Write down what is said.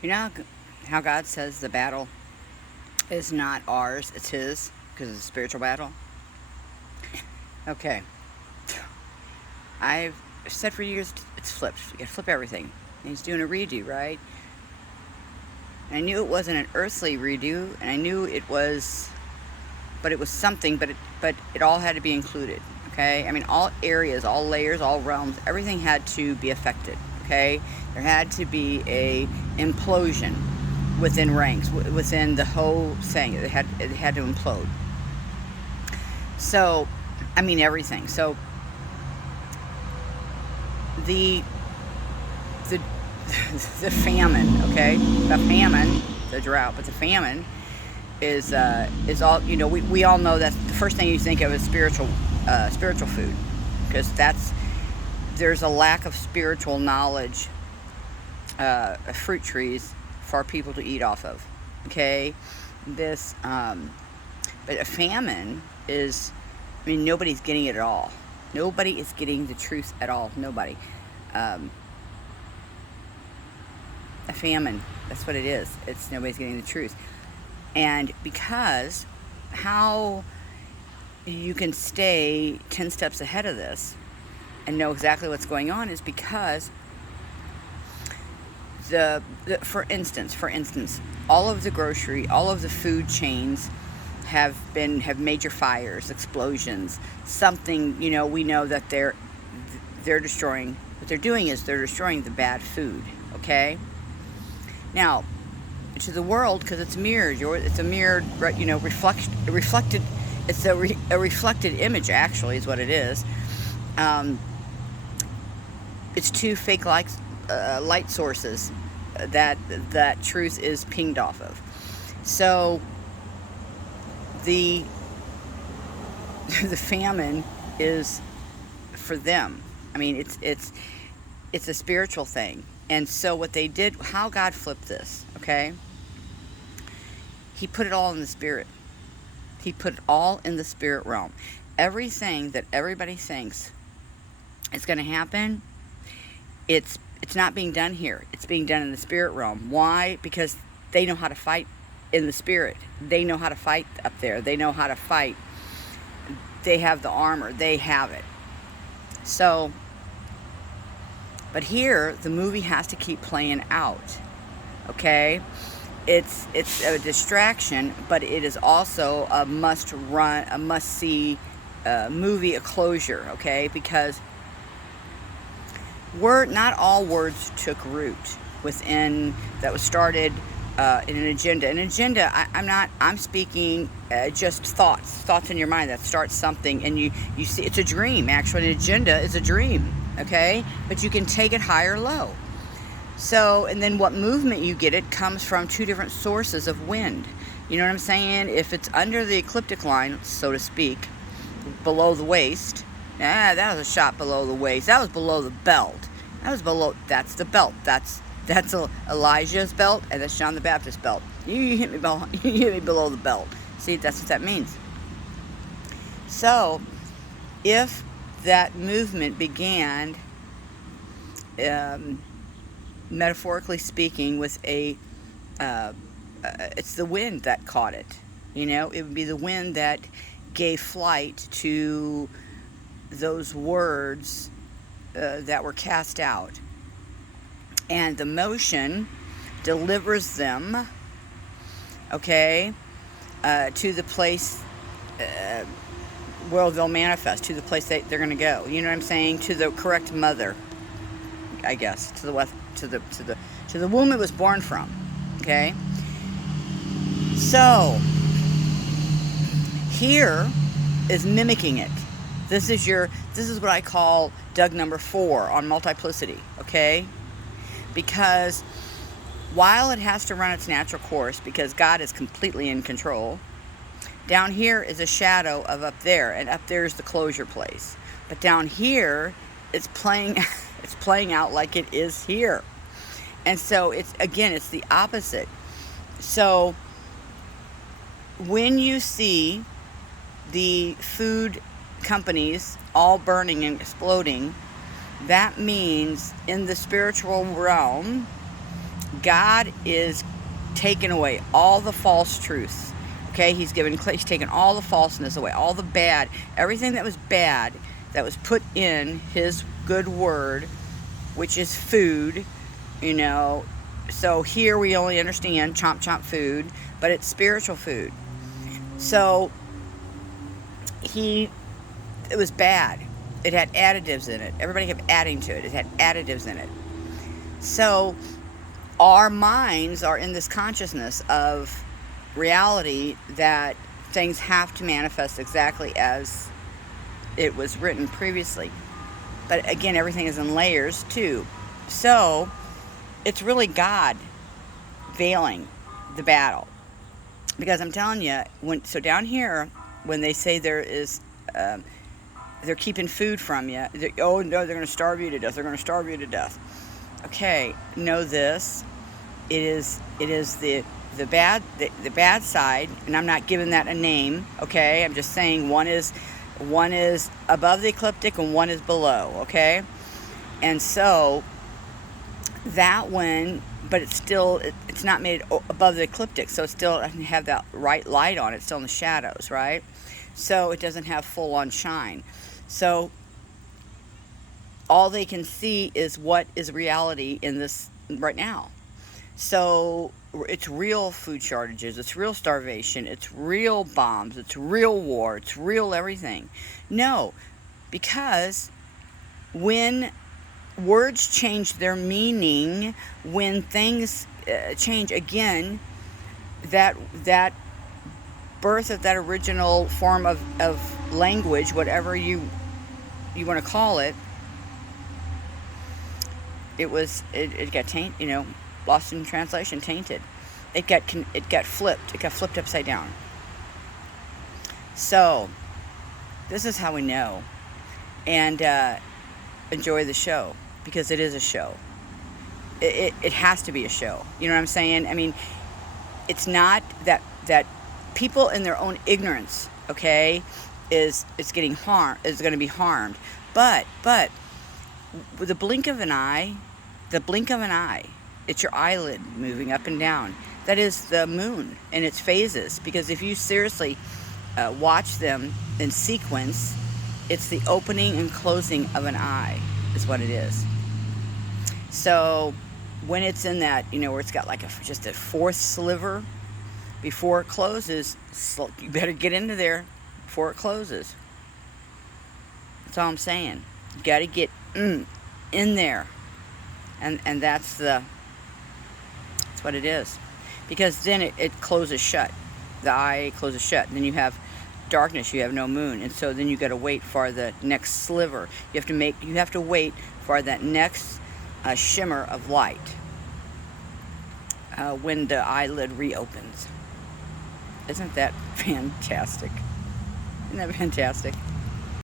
You know how God says the battle is not ours, it's His, because it's a spiritual battle? Okay. I've said for years it's flipped. You gotta flip everything. And He's doing a redo, right? And I knew it wasn't an earthly redo, and I knew it was, but it was something, but it all had to be included, okay? I mean, all areas, all layers, all realms, everything had to be affected, okay? There had to be a implosion within ranks, within the whole thing. It had to implode. So, I mean everything. So the the the famine, okay? The famine, the drought, but the famine is all, we all know that the first thing you think of is spiritual food, because there's a lack of spiritual knowledge, fruit trees for people to eat off of, okay? This but a famine is, I mean, nobody's getting it at all. Nobody is getting the truth at all. Nobody. um, a famine, that's what it is. It's nobody's getting the truth. And because how you can stay 10 steps ahead of this and know exactly what's going on is because for instance, all of the food chains have major fires, explosions, something. We know that they're destroying. What they're doing is they're destroying the bad food. Okay. Now, to the world, because it's mirrored. It's a mirrored, reflected. It's a reflected image. Actually, is what it is. Um, it's two fake light sources that truth is pinged off of. So the the famine is for them. I mean, it's a spiritual thing. And so what they did, how God flipped this, okay? He put it all in the spirit. He put it all in the spirit realm. Everything that everybody thinks is going to happen, it's not being done here. It's being done in the spirit realm. Why? Because they know how to fight in the spirit. They know how to fight up there. They know how to fight. They have the armor. They have it. So, but here, the movie has to keep playing out, okay? It's a distraction, but it is also a must-run, a must-see movie, a closure, okay? Because not all words took root within, that was started in an agenda. An agenda, I'm speaking just thoughts in your mind that start something, and you see, it's a dream. Actually, an agenda is a dream, okay? But you can take it high or low. So, and then what movement you get, it comes from two different sources of wind. You know what I'm saying? If it's under the ecliptic line, so to speak, below the waist, that was a shot below the waist. That was below the belt. That's the belt. That's Elijah's belt, and that's John the Baptist's belt. You hit me below the belt. See, that's what that means. So, if that movement began, metaphorically speaking, with it's the wind that caught it. It would be the wind that gave flight to those words that were cast out. And the motion delivers them, okay, to the place where they'll manifest, to the place they're going to go. You know what I'm saying? To the correct mother, I guess, to the womb it was born from. Okay. So here is mimicking it. This is what I call Doug number 4 on multiplicity. Okay. Because while it has to run its natural course, because God is completely in control, down here is a shadow of up there, and up there is the closure place. But down here, it's playing out like it is here. And so it's the opposite. So when you see the food companies all burning and exploding, that means in the spiritual realm, God is taking away all the false truths. Okay, he's taken all the falseness away, all the bad, everything that was bad that was put in his good word, which is food, you know. So here we only understand chomp chomp food, but it's spiritual food. So it was bad. It had additives in it. Everybody kept adding to it. It had additives in it. So our minds are in this consciousness of reality that things have to manifest exactly as it was written previously. But again, everything is in layers too. So it's really God veiling the battle. Because I'm telling you, down here, when they say there is, they're keeping food from you. Oh no, they're going to starve you to death. They're going to starve you to death. Okay, know this. It is the bad side, and I'm not giving that a name. Okay, I'm just saying one is above the ecliptic and one is below. Okay, and so that one, but it's not made above the ecliptic, so it still doesn't have that right light on it. It's still in the shadows, right? So it doesn't have full on shine. So all they can see is what is reality in this right now. So it's real food shortages, it's real starvation, it's real bombs, it's real war, it's real everything. No, because when words change their meaning, when things change again, that birth of that original form of language, whatever you want to call it, it got tainted, lost in translation, tainted. It got flipped. It got flipped upside down. So this is how we know. And enjoy the show, because it is a show. It has to be a show. You know what I'm saying? I mean, it's not that people in their own ignorance, okay, is going to be harmed. But with the blink of an eye, it's your eyelid moving up and down. That is the moon and its phases. Because if you seriously watch them in sequence, it's the opening and closing of an eye is what it is. So when it's in that, where it's got like just a fourth sliver before it closes, you better get into there before it closes. That's all I'm saying. You got to get in there. And that's what it is. Because then it closes shut. The eye closes shut. And then you have darkness, you have no moon, and so then you got to wait for the next sliver. You have to wait for that next shimmer of light when the eyelid reopens. Isn't that fantastic? Isn't that fantastic?